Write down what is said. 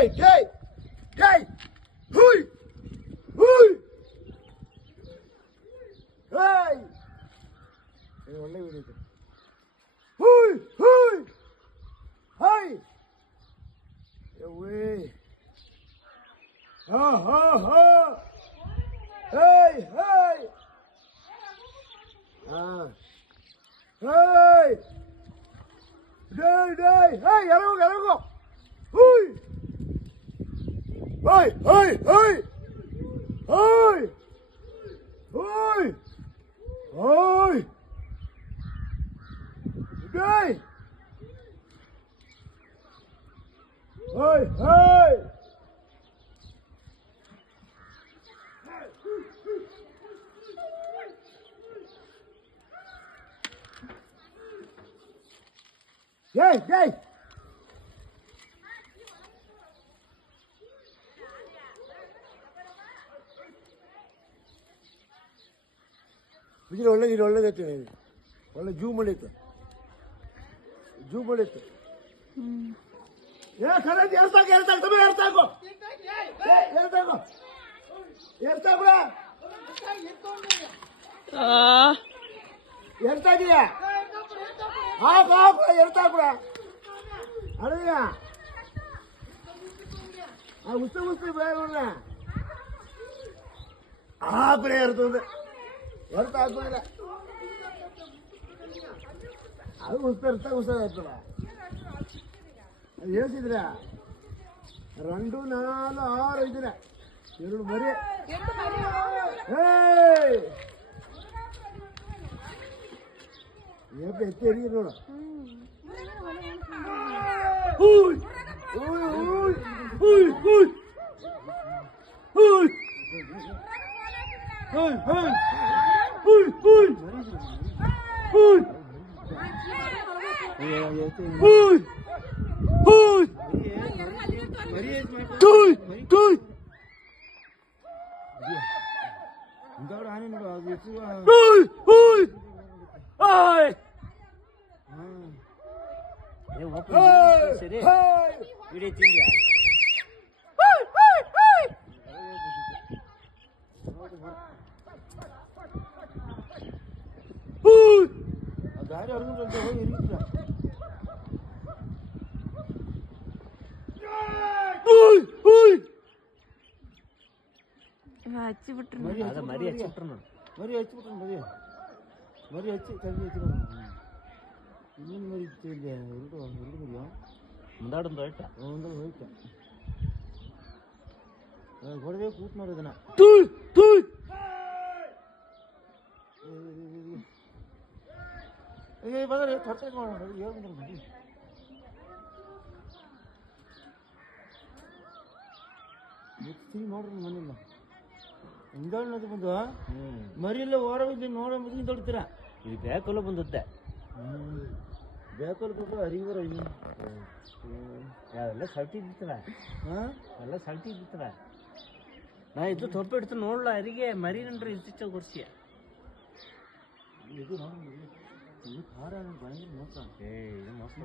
Gay, gay, gay. Hui, hui. Hey. Hui, hui. Hey. Away. Ha, ha, ha. Hey, hey. Ah. Hey. Đây, đây. Hey, garoto, garoto. Hui. Vai, vai, vai! Vai! Vai! Vai! Vai! Vai, vai! Yay, yay! విజయలు ఒళ్ళేది ఒళ్ళేది ఎత్తుంది ఇది ಒಳ್ಳೆ zoo ಮಾಡಿತ್ತು zoo ಮಾಡಿತ್ತು current ಏರ್ಸಾಕ ಏರ್ಸಾಕ ತಮ್ಮ ಏರ್ಸಾಕು ಏರ್ಸಾಕು ಏರ್ಸಾಕ ಏರ್ಸಾಕಿಯ ಹಾಕು ಹಾಕು ಏರ್ಸಾಕ ಅಡಿಯ ಉಸ್ತು ಉಸ್ತು ಬೇಗ ಹಾಕ್ರೆ ಏರ್ತದೆ ಎರ್ತ ಹಾಕೋದಿಲ್ಲ ಅದು ಉಸ್ತ ಇರ್ತಾ ಉಸ್ತ ಇರ್ತದ ಅದು ಹೇಳ್ತಿದ್ರ రెండు నాలుగు ఆరు ఇదిర ಎರಡು ಮರಿ ಏಯ್ ಏಪ ಎತ್ತಿ ಎರಿಗೆ ನೋಡು ಹೂಯ್ ಹೂಯ್ ಹೂಯ್ ಹೂಯ್ ಹೂಯ್ ಹೂಯ್ ಹೂಯ್ ಹೂಯ್ ಹೂಯ್ Ui! Ui! Chui! Chui! Ui! Ui! Ai! Ui! Ui! அச்சு விட்டுருணும் அதை மாதிரி அச்சு விட்டுருணும் மறுபடியும் அச்சு விட்டுருணும் மறுபடியும். மறுபடியும் அச்சு தள்ளி வச்சுக்கணும் இன்னும் மாதிரி தெரியல இருக்க இருக்க முடியும் முந்தாடும் போயிட்டேன் முந்தாடும் போயிட்டேன் கூடவே கூட்டினு வருதுண்ணா தூள் தூள் ஏய் பதரே தொடச்சு போறோம் ஏன் பண்ணுறீங்க നെക്സ്റ്റ് മോഡൽ ಹಿಂದಾಳನದು ಬಂದು? ಮರಿ ಎಲ್ಲ ಹೊರ ಇಲ್ಲಿ ನೋಡೋ ಮುಗಿ ದೊಡ್ತೀರ ಇದು ಬೇಕಲ್ಲ ಬಂದದ್ದೆ. ಬೇಕಲ್ಲ ಬಂದು ಅರಿವರ ಎಲ್ಲ ಸಲ್ಟಿ ಇದ್ದಿತ್ತಲ್ಲ? ಹಾಂ? ಎಲ್ಲ ಸಲ್ಟಿ ಇದ್ದಿತ್ತಲ್ಲ? ನಾ ಇದು ತೊಪ್ಪೆ ಇಡ್ತು ನೋಡ್ಲ ಅರಿಗೆ ಮರಿ ನನ್ರಿ ಇತ್ತೀಚ ಕೊಡ್ಸಿ ಇದು ನೋಡಿ ಇದು ಖಾರ ಭಯಂಕರ ಮೋಸ. ಏ ಇದು ಮೋಸ.